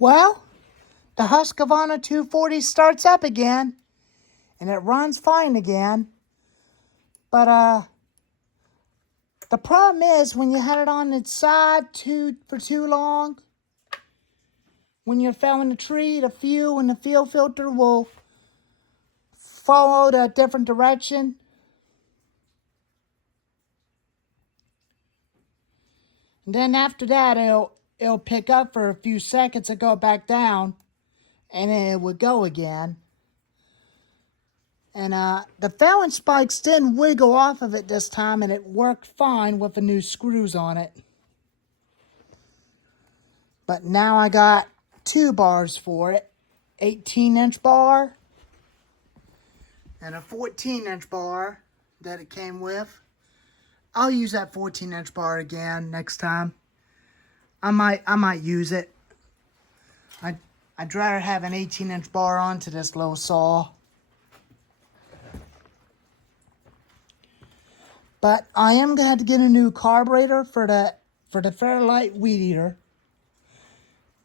Well, the Husqavra 240 starts up again, and it runs fine again. But the problem is when you had it on its side for too long, when you're felling a tree, the fuel and the fuel filter will follow a different direction. And then after that, it'll pick up for a few seconds and go back down, and then it would go again. And the Fallon spikes didn't wiggle off of it this time, and it worked fine with the new screws on it. But now I got two bars for it, 18-inch bar and a 14-inch bar that it came with. I'll use that 14-inch bar again next time. I might use it. I'd rather have an 18-inch bar onto this little saw. But I am going to have to get a new carburetor for the Fairlight Weed Eater.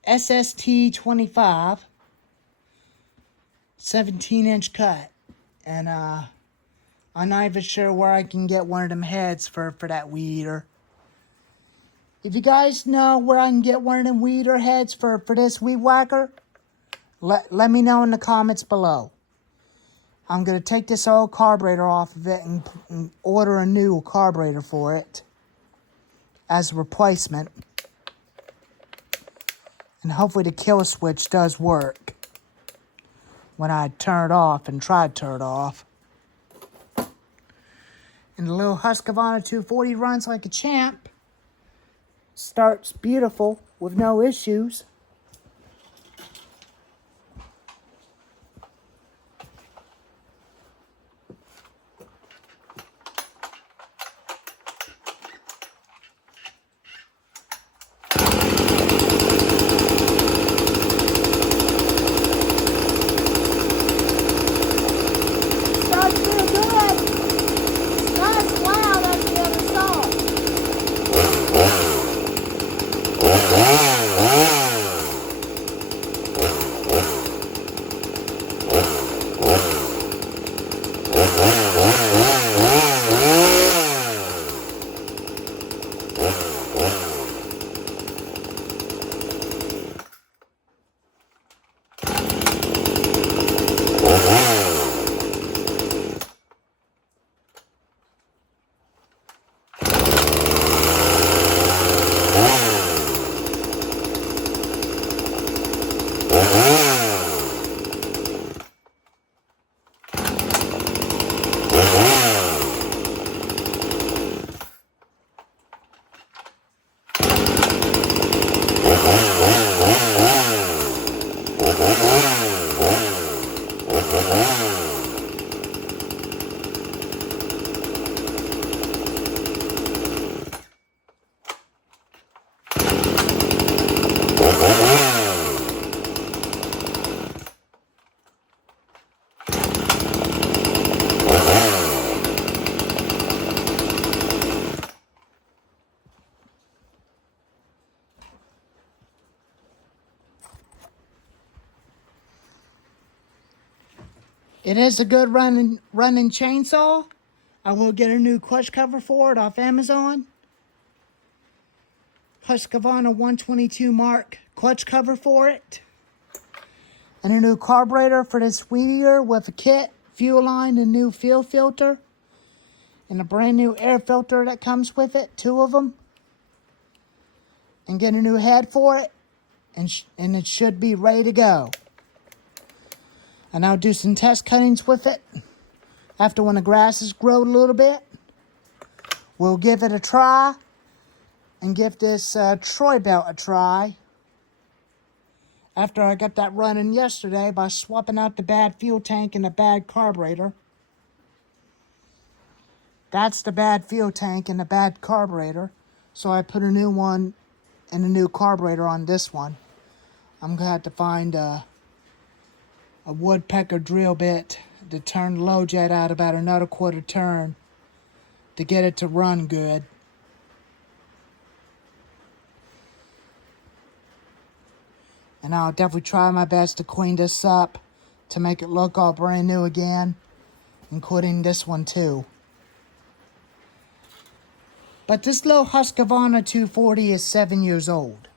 SST25. 17-inch cut. And I'm not even sure where I can get one of them heads for that weed eater. If you guys know where I can get one of them weed eater heads for this weed whacker, let me know in the comments below. I'm going to take this old carburetor off of it and order a new carburetor for it as a replacement. And hopefully the kill switch does work when I turn it off and try to turn it off. And the little Husqavra 240 runs like a champ. Starts beautiful with no issues. Starts real good. It's not as loud as the other song. It is a good running chainsaw. I will get a new clutch cover for it off Amazon. Husqvarna 122 Mark clutch cover for it. And a new carburetor for this weed eater with a kit, fuel line, and new fuel filter. And a brand new air filter that comes with it, 2 of them. And get a new head for it. And it should be ready to go. And I'll do some test cuttings with it. After when the grass has grown a little bit, we'll give it a try. And give this Troy belt a try. After I got that running yesterday by swapping out the bad fuel tank and the bad carburetor. That's the bad fuel tank and the bad carburetor. So I put a new one and a new carburetor on this one. I'm going to have to find a woodpecker drill bit to turn the low jet out about another quarter turn to get it to run good. And I'll definitely try my best to clean this up to make it look all brand new again, including this one too. But this little Husqavra 240 is 7 years old.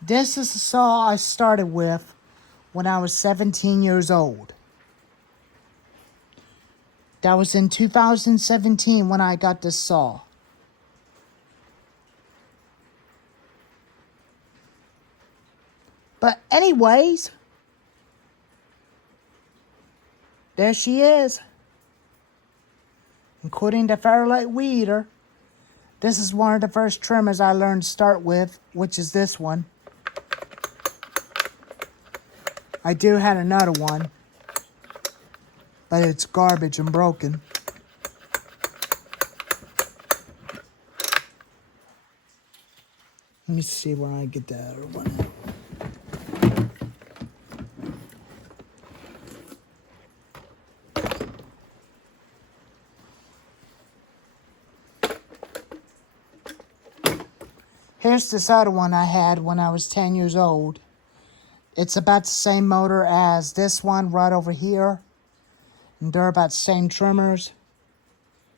This is the saw I started with when I was 17 years old. That was in 2017 when I got this saw. But anyways, there she is, including the Fairlight weed eater. This is one of the first trimmers I learned to start with, which is this one. I do have another one, but it's garbage and broken. Let me see where I get that other one. Here's this other one I had when I was 10 years old. It's about the same motor as this one right over here. And they're about the same trimmers,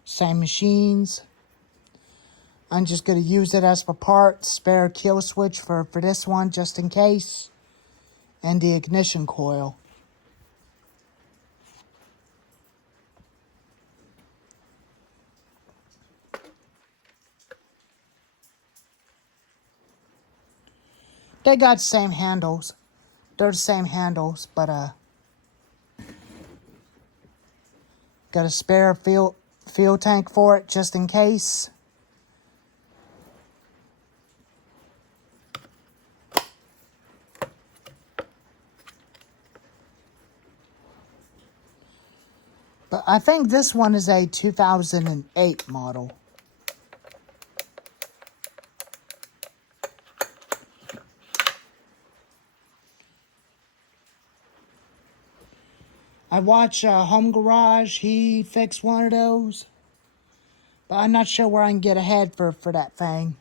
same machines. I'm just going to use it as a part, spare kill switch for this one just in case. And the ignition coil. They got the same handles. They're the same handles, but got a spare fuel tank for it just in case. But I think this one is a 2008 model. I watch Home Garage. He fixed one of those. But I'm not sure where I can get a head for that thing.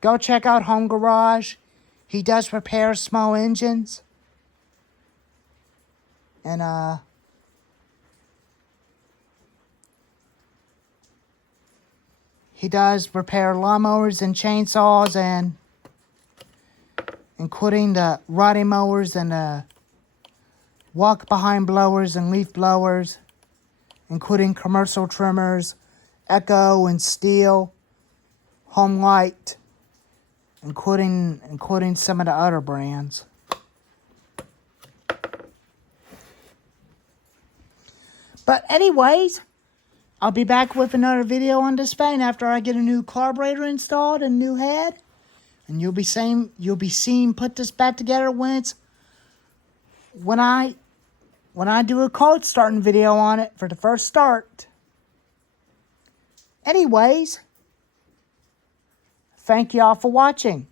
Go check out Home Garage. He does repair small engines. And he does repair lawnmowers and chainsaws, and including the riding mowers and the walk behind blowers and leaf blowers, including commercial trimmers, Echo and Steel, Home Light, including some of the other brands. But anyways, I'll be back with another video on this thing after I get a new carburetor installed and new head. And you'll be seeing put this back together when I do a cold starting video on it for the first start. Anyways, thank y'all for watching.